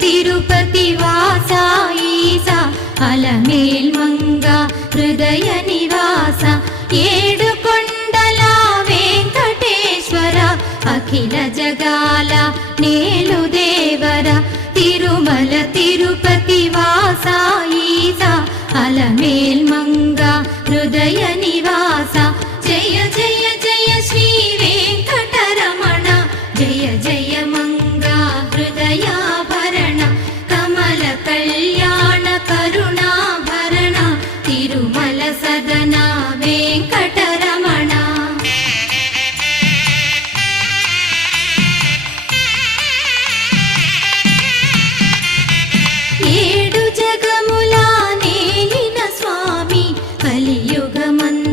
తిరుపతి వాస ఈస అలమేల్ మంగ హృదయ నివాస ఏడు కొండల వెంకటేశ్వర అఖిల జగాల నేలు దేవర తిరుమల తిరుపతి వాస ఈస అలమేల్